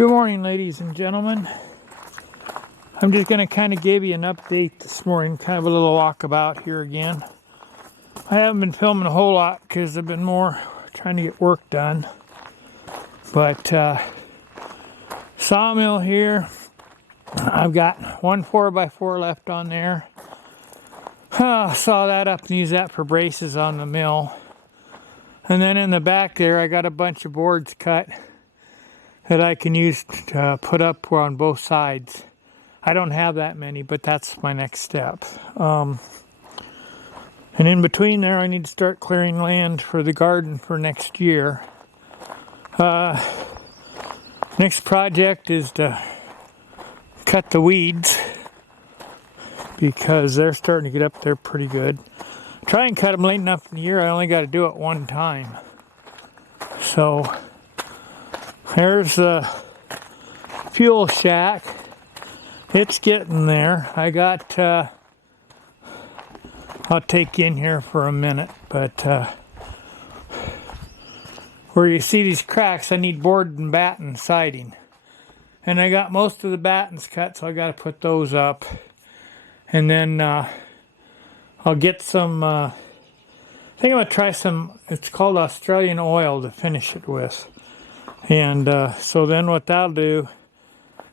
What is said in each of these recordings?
Good morning, ladies and gentlemen. I'm just going to kind of give you an update this morning, kind of a little walkabout here again. I haven't been filming a whole lot because I've been more trying to get work done. But sawmill here, I've got one 4x4 left on there. Saw that up and use that for braces on the mill. And then in the back there, I got a bunch of boards cut that I can use to put up on both sides. I don't have that many, but that's my next step. And in between there, I need to start clearing land for the garden for next year. Next project is to cut the weeds because they're starting to get up there pretty good. Try and cut them late enough in the year, I only got to do it one time. So there's the fuel shack. It's getting there. I got, I'll take you in here for a minute, but where you see these cracks, I need board and batten siding. And I got most of the battens cut, so I got to put those up. And then I'll get some, I think I'm going to try some, it's called Australian oil to finish it with. And so then what that'll do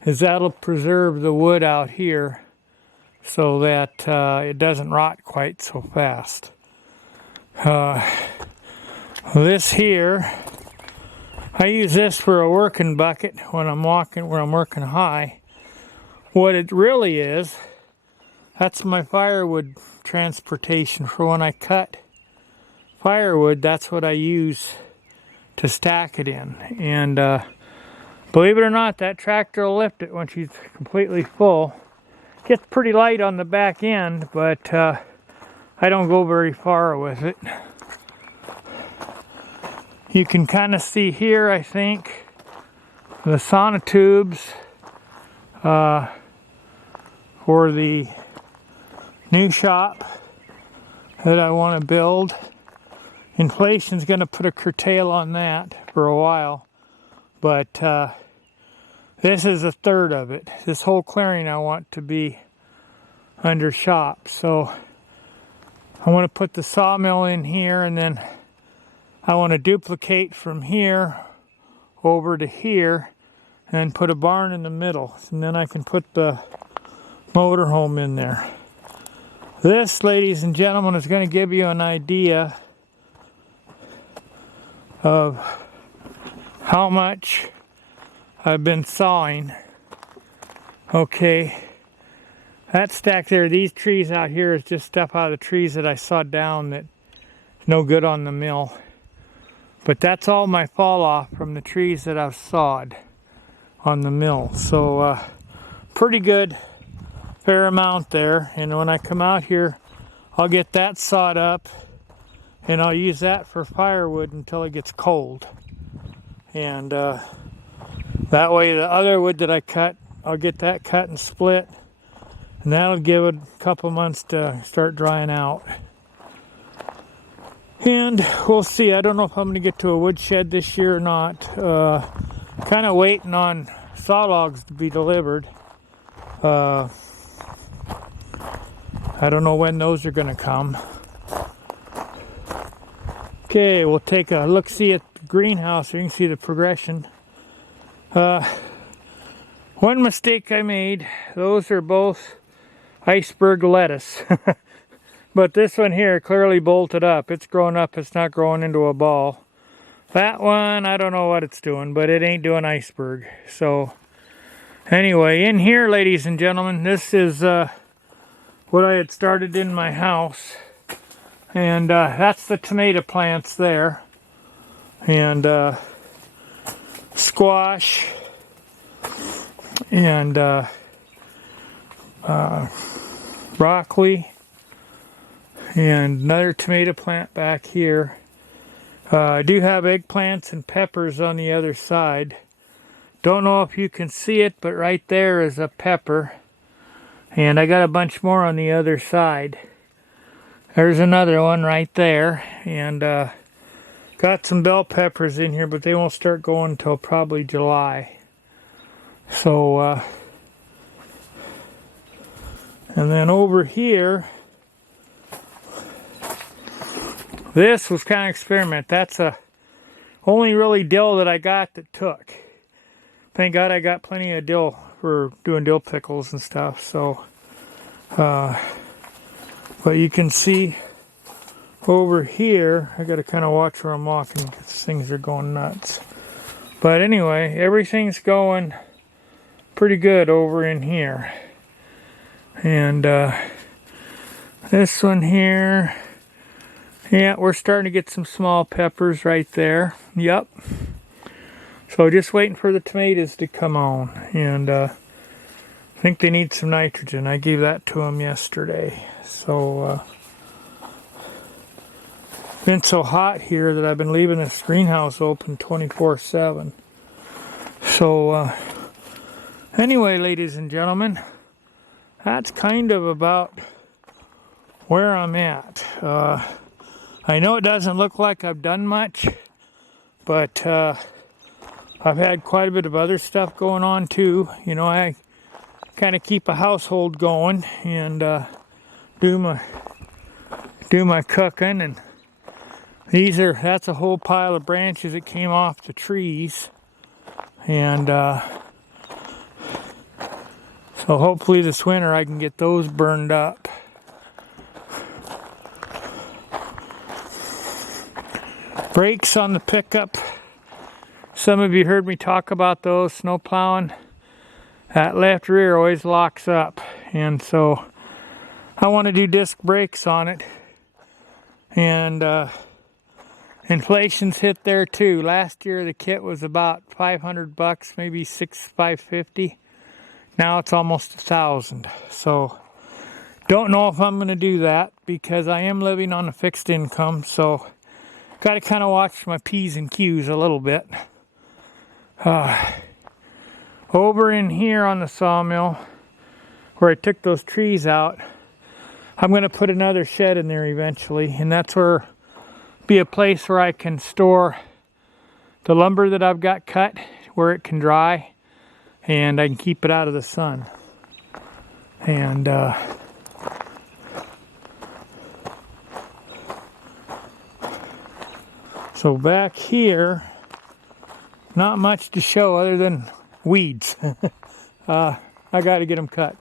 is that'll preserve the wood out here so that it doesn't rot quite so fast. This here, I use this for a working bucket when I'm walking, where I'm working high. What it really is, that's my firewood transportation for when I cut firewood. That's what I use to stack it in. And believe it or not, that tractor will lift it when she's completely full. Gets pretty light on the back end, but I don't go very far with it. You can kind of see here, I think, the sonotubes for the new shop that I want to build. Inflation's going to put a curtail on that for a while, but this is a third of it. This whole clearing I want to be under shop. So I want to put the sawmill in here, and then I want to duplicate from here over to here and put a barn in the middle. And then I can put the motorhome in there. This, ladies and gentlemen, is going to give you an idea of how much I've been sawing. Okay, that stack there, these trees out here is just stuff out of the trees that I sawed down that's no good on the mill. But that's all my fall off from the trees that I've sawed on the mill. So pretty good, fair amount there. And when I come out here, I'll get that sawed up and I'll use that for firewood until it gets cold. And that way the other wood that I cut, I'll get that cut and split. And that'll give it a couple months to start drying out. And we'll see. I don't know if I'm going to get to a woodshed this year or not. Kind of waiting on saw logs to be delivered. I don't know when those are going to come. Okay, we'll take a look-see at the greenhouse. You can see the progression. One mistake I made, those are both iceberg lettuce. But this one here clearly bolted up. It's growing up, it's not growing into a ball. That one, I don't know what it's doing, but it ain't doing iceberg. So anyway, in here, ladies and gentlemen, this is what I had started in my house. And that's the tomato plants there. And squash. And broccoli. And another tomato plant back here. I do have eggplants and peppers on the other side. Don't know if you can see it, but right there is a pepper. And I got a bunch more on the other side. There's another one right there. And got some bell peppers in here, but they won't start going until probably July. So, and then over here, this was kind of experiment. That's a only really dill that I got that took. Thank God I got plenty of dill for doing dill pickles and stuff. So, but you can see over here, I got to kind of watch where I'm walking because things are going nuts. But anyway, everything's going pretty good over in here. And this one here, yeah, we're starting to get some small peppers right there. Yep. So just waiting for the tomatoes to come on. And I think they need some nitrogen. I gave that to them yesterday. So been so hot here that I've been leaving this greenhouse open 24/7. So anyway, ladies and gentlemen, that's kind of about where I'm at. I know it doesn't look like I've done much, but I've had quite a bit of other stuff going on too. You know, I kind of keep a household going and do my cooking. And that's a whole pile of branches that came off the trees. And so hopefully this winter I can get those burned up. Brakes on the pickup. Some of you heard me talk about those, snow plowing. That left rear always locks up. And so I want to do disc brakes on it. And inflation's hit there too. Last year the kit was about $500, maybe $550. Now it's almost $1,000. So don't know if I'm going to do that because I am living on a fixed income. So got to kind of watch my P's and Q's a little bit. Over in here on the sawmill where I took those trees out, I'm going to put another shed in there eventually, and that's where be a place where I can store the lumber that I've got cut where it can dry and I can keep it out of the sun. And so back here, not much to show other than weeds. I got to get them cut.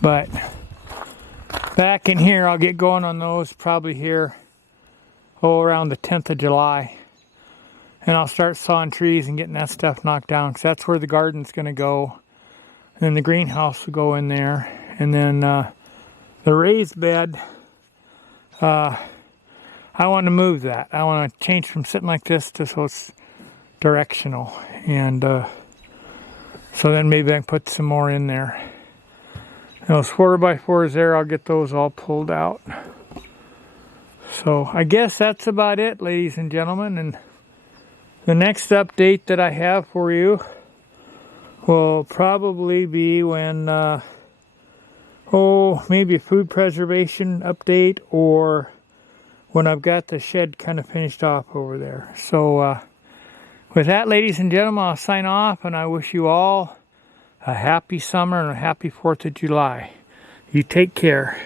But back in here, I'll get going on those probably here, around the 10th of July. And I'll start sawing trees and getting that stuff knocked down, because that's where the garden's going to go. And the greenhouse will go in there. And then the raised bed, I want to move that. I want to change from sitting like this to so it's directional. And so then maybe I can put some more in there. Those 4x4s there, I'll get those all pulled out. So I guess that's about it, ladies and gentlemen. And the next update that I have for you will probably be when, maybe a food preservation update, or when I've got the shed kind of finished off over there. So with that, ladies and gentlemen, I'll sign off, and I wish you all a happy summer and a happy 4th of July. You take care.